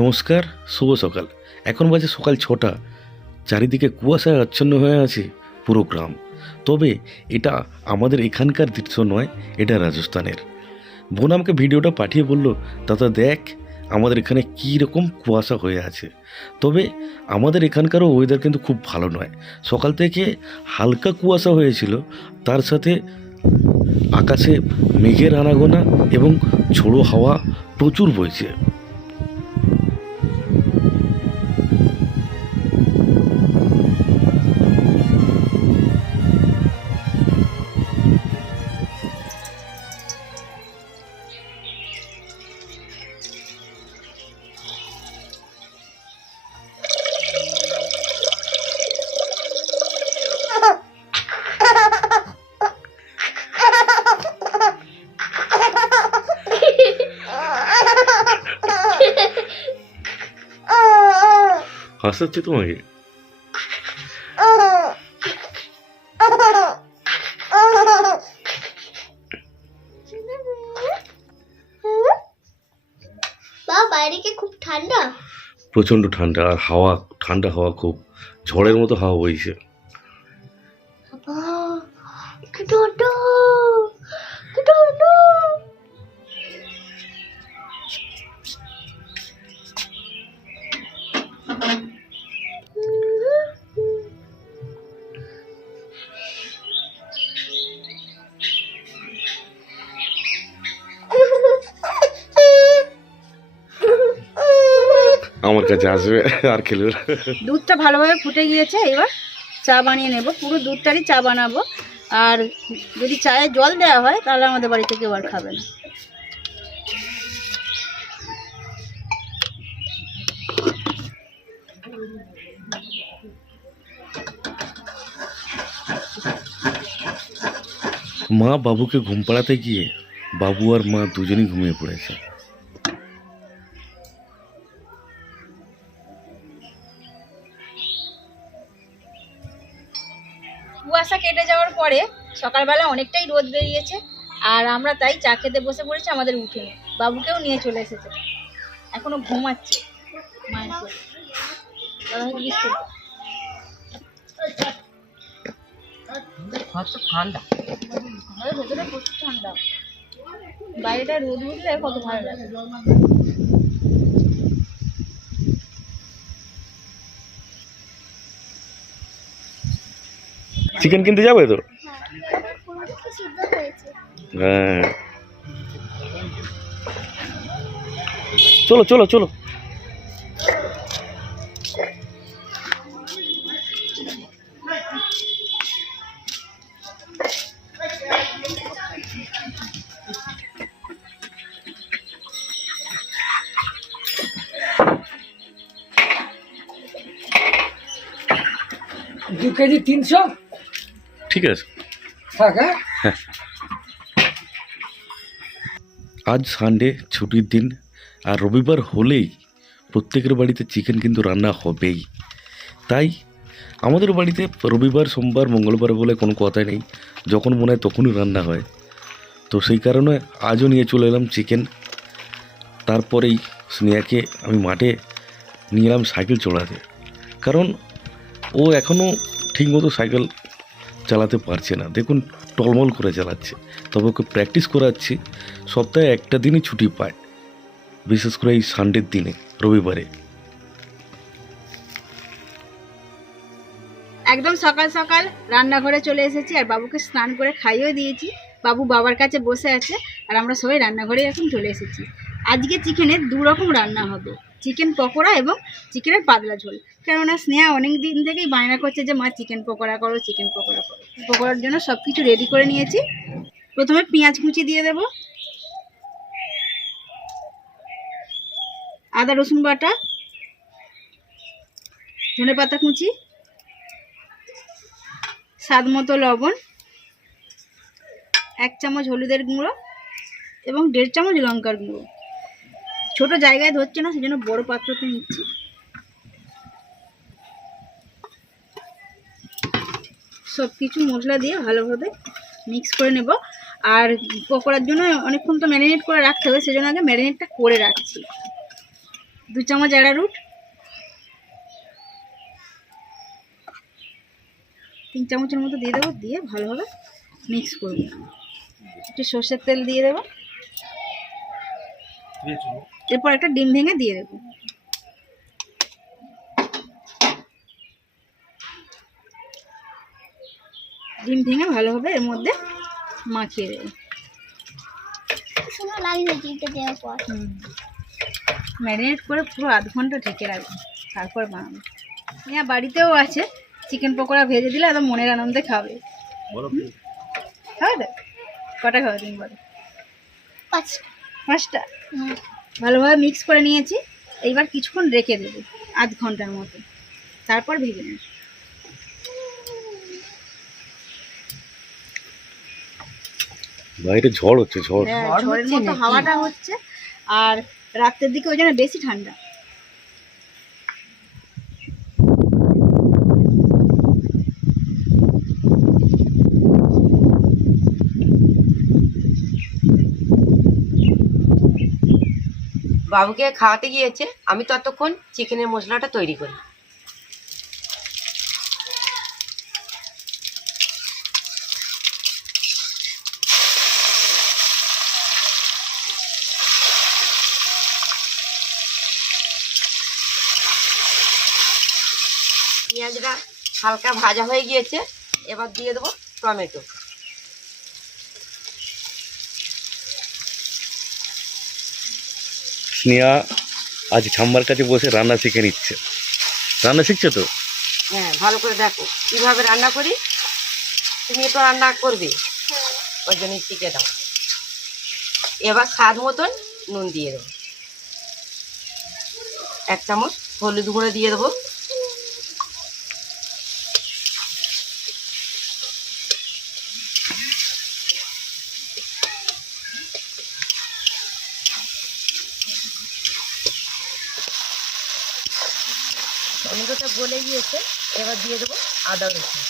নমস্কার, শুভ সকাল। এখন বাজে সকাল ৬টা। চারিদিকে কুয়াশায় আচ্ছন্ন হয়ে আছে পুরো গ্রাম। তবে এটা আমাদের এখানকার দৃশ্য নয়, এটা রাজস্থানের। বোন আমাকে ভিডিওটা পাঠিয়ে বলল, দাদা দেখ আমাদের এখানে কী রকম কুয়াশা হয়ে আছে। তবে আমাদের এখানকারও ওয়েদার কিন্তু খুব ভালো নয়। সকাল থেকে হালকা কুয়াশা হয়েছিল, তার সাথে আকাশে মেঘের আনাগোনা এবং ঝোড়ো হাওয়া প্রচুর বইছে। হাসাচ্ছে তোমাকে? বাইরে কি খুব ঠান্ডা? প্রচণ্ড ঠান্ডা, আর হাওয়া ঠান্ডা হাওয়া, খুব ঝড়ের মতো হাওয়া বইছে। আমার কাছে আসবে আর খেলে। দুধটা ভালোভাবে ফুটে গিয়েছে, এবার চা বানিয়ে নেব। পুরো দুধটারই চা বানাবো। আর যদি চায়ে জল দেওয়া হয় তাহলে আমাদের বাড়িতে কেউ আর খাবে না। মা বাবুকে ঘুম পাড়াতে গিয়ে বাবু আর মা দুজনেই ঘুমিয়ে পড়েছে। কুয়াশা কেটে যাওয়ার পরে সকালবেলা অনেকটাই রোদ বেরিয়েছে, আর আমরা তাই চা খেতে বসে পড়েছি আমাদের উঠোনে। বাবুকেও নিয়ে চলে এসেছে, এখনো ঘুমাচ্ছে মায়ের কোলে। ঠান্ডা, আমাদের ভেতরে প্রচুর ঠান্ডা, বাইরেটা রোদ উঠলে কত ভালো লাগে। চিকেন কিনতে যাবে তো? হ্যাঁ, চলো চলো চলো। 2 কেজি 300। ঠিক আছে, থাক। হ্যাঁ। আজ সানডে, ছুটির দিন, আর রবিবার হলেই প্রত্যেকের বাড়িতে চিকেন কিন্তু রান্না হবেই। তাই আমাদের বাড়িতে রবিবার, সোমবার, মঙ্গলবার বলে কোনো কথাই নেই, যখন মনে হয় তখনই রান্না হয়। তো সেই কারণে আজও নিয়ে চলে এলাম চিকেন। তারপরেই স্নেহাকে আমি মাঠে নিয়ে এলাম সাইকেল চড়াতে, কারণ ও এখনও ঠিকমতো সাইকেল চালাতে পারছে না। দেখুন টলমল করে চালাচ্ছে। তবে ওকে প্র্যাকটিস করাচ্ছি। সপ্তাহে একটা দিনই ছুটি পায়, বিশেষ করে এই সানডের দিনে, রবিবারে। একদম সকাল সকাল রান্নাঘরে চলে এসেছি, আর বাবুকে স্নান করে খাইয়েও দিয়েছি। বাবু বাবার কাছে বসে আছে, আর আমরা সবাই রান্নাঘরে এখন চলে এসেছি। আজকে চিকেনের 2 রকম রান্না হবে, চিকেন পকোড়া এবং চিকেনের পাতলা ঝোল। কেননা স্নেহা অনেক দিন থেকেই বায়না করছে যে মা চিকেন পকোড়া করো, চিকেন পকোড়া করো। পকোড়ার জন্য সব কিছু রেডি করে নিয়েছি। প্রথমে পেঁয়াজ কুচি দিয়ে দেব, আদা রসুন বাটা, ধনেপাতা কুচি, স্বাদ মতো লবণ, 1 চামচ হলুদের গুঁড়ো এবং 1.5 চামচ লঙ্কার গুঁড়ো। ছোট জায়গায় ধরছে না, সেজন্য বড় পাত্রতে নিচ্ছি। সব কিছু মশলা দিয়ে ভালোভাবে মিক্স করে নেব। আর পকোড়ার জন্য অনেকক্ষণ তো ম্যারিনেট করে রাখতে হবে, সেজন্য আগে ম্যারিনেটটা করে রাখছি। 2 চামচ অ্যারারুট, 3 চামচের মতো দিয়ে দেবো, দিয়ে ভালোভাবে মিক্স করব। একটু সর্ষের তেল দিয়ে দেবো, এরপর একটা ডিম ভেঙে দিয়ে দেবো। ডিম ভেঙে ভালোভাবে এর মধ্যে মাখিয়ে দেবো। সুন্দর লাগছে ডিমটা দেওয়ার পর। ম্যারিনেট করে পুরো আধ ঘন্টা ঢেকে রাখবো, তারপর বানাবো। হ্যাঁ, বাড়িতেও আছে, চিকেন পকোড়া ভেজে দিলে একদম মনের আনন্দে খাবে। খাবে তো? কটা খাবে তুমি বলো? 5টা। ভালোভাবে মিক্স করে নিয়েছি, এইবার কিছুক্ষণ রেখে দেবো, আধ ঘন্টার মতো, তারপর ভেজে নেব। বাইরে ঝড় হচ্ছে, ঝড়। হ্যাঁ, ঝড়ের মতো হাওয়াটা হচ্ছে, আর রাতের দিকে ওই জন্য বেশি ঠান্ডা। বাবুকে খাওয়াতে গিয়েছে, আমি ততক্ষণ চিকেনের মশলাটা তৈরি করি। পেঁয়াজটা হালকা ভাজা হয়ে গিয়েছে, এবার দিয়ে দেবো টমেটো। স্নেহা আজ ঠাম্মার কাছে বসে রান্না শিখে নিচ্ছে। রান্না শিখছে তো? হ্যাঁ, ভালো করে দেখো কিভাবে রান্না করি, তুমি তো রান্না করবে, ওই জন্যই শিখে দাও। এবার স্বাদ মতন নুন দিয়ে দেবো, 1 চামচ হলুদ গুঁড়ো দিয়ে দেবো, টমেটোটা গলে গিয়েছে, এবার দিয়ে দেবো আদা রসুন।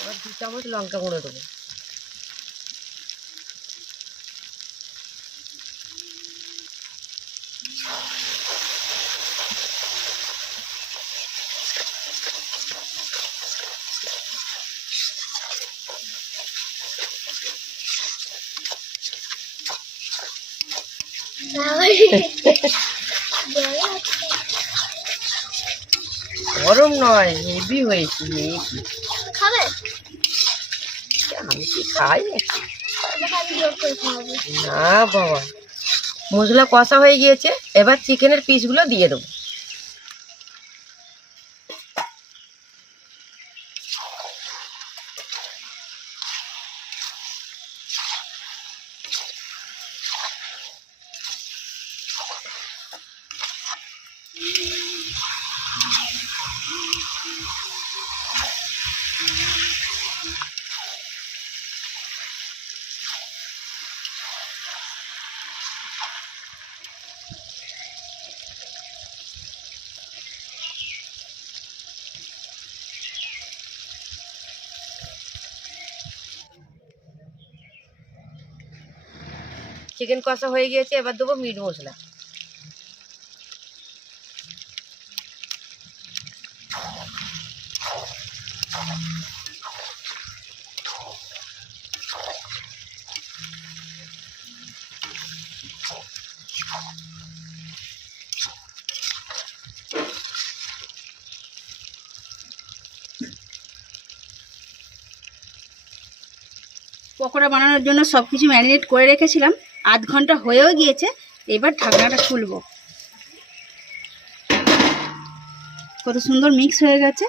এবার 2 চামচ লঙ্কা গুঁড়ো দেবো। গরম নয়, হেভি হয়েছে, হেভি। খাবে? আমি কি খাই? তোমাকে আমি জোর করে খাওয়াবো। না বাবা, মশলা কষা হয়ে গিয়েছে, এবার চিকেনের পিসগুলো দিয়ে দেবো। চিকেন কষা হয়ে গিয়েছে, এবার দেবো মিট মশলা। পকোড়া বানানোর জন্য সব কিছু ম্যারিনেট করে রেখেছিলাম, আধ ঘন্টা হয়েও গিয়েছে। এবার ঢাকনাটা খুলবো। কত সুন্দর মিক্স হয়ে গেছে।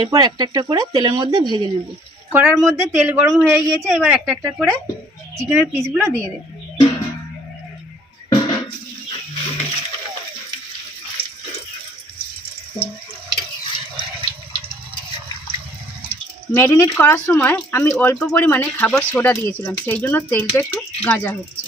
এরপর একটা একটা করে তেলের মধ্যে ভেজে নেব। কড়ার মধ্যে তেল গরম হয়ে গিয়েছে, এবার একটা একটা করে চিকেনের পিসগুলো দিয়ে দেব। ম্যারিনেট করার সময় আমি অল্প পরিমাণে খাবার সোডা দিয়েছিলাম, সেই জন্য তেলটা একটু গাঁজা হচ্ছে।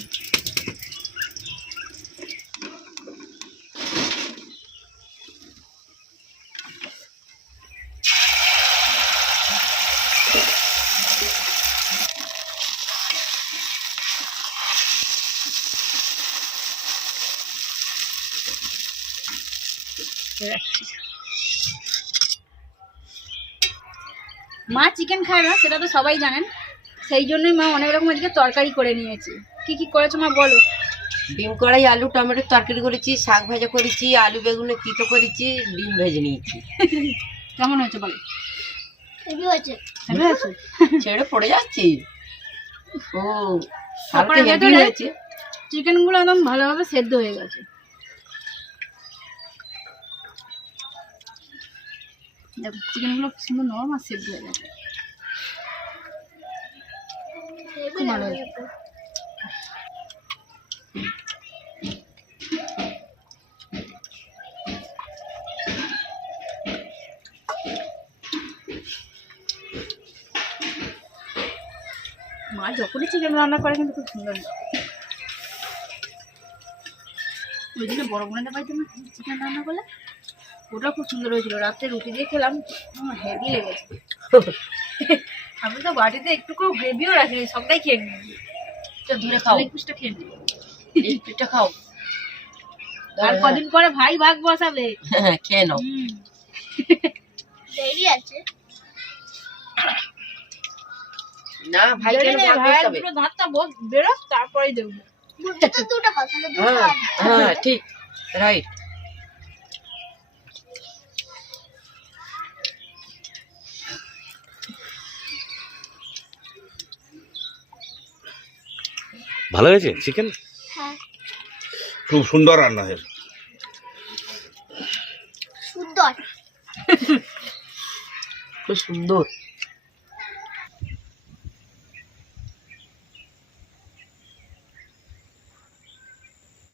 মা চিকেন খায় না, সেটা তো সবাই জানেন, সেই জন্যই মা অনেক রকম আজকে তরকারি করে নিয়েছে। কি কি করেছো মা বলো? ডিম কড়াই, আলু টমেটোর তরকারি করেছি, শাক ভাজা করেছি, আলু বেগুনের তিতো করেছি, ডিম ভেজে নিয়েছি। কেমন হয়েছে বলো? হেভি হয়েছে। ভালো আছে? ছেড়ে পড়ে যাচ্ছি। ও তারপরে হালকা হেভি ভেতরে হয়েছে। চিকেনগুলো একদম ভালোভাবে সেদ্ধ হয়ে গেছে। দেখো চিকেনগুলো কি সুন্দর নরম আর সেদ্ধ হয়ে গেছে। হেভি ভালো লাগবে। হয়েছে। মা যখনই চিকেন রান্না করে কিন্তু খুব সুন্দর হয়। ওই দিনে বড় বোনেদের বাড়িতে না চিকেন রান্না করলে ওটা খুব সুন্দর হয়েছিল। রাত্রে রুটি দিয়ে খেলাম, আমার হেভি লেগেছে। আমি তো বাড়িতে একটুকু গ্রেভিও রাখিনি, সবটাই খেয়ে নিয়েছি। তো ধরে খাও, লেগ পিসটা খেয়ে নিই। এই পিঠটা খাও। আর কদিন পরে ভাই ভাগ বসাবে। হ্যাঁ, খেয়ে নাও। দেরি আছে। না ভাই কেন ভাগ বসাবে? দুটো দাঁতটা বেরো তারপরেই দেবো। দুটো তো দুটো কথা দুটো হ্যাঁ হ্যাঁ ঠিক, রাইট। ভালো হয়েছে চিকেন, হ্যাঁ খুব সুন্দর রান্না হয়েছে। সুন্দর। খুব সুন্দর।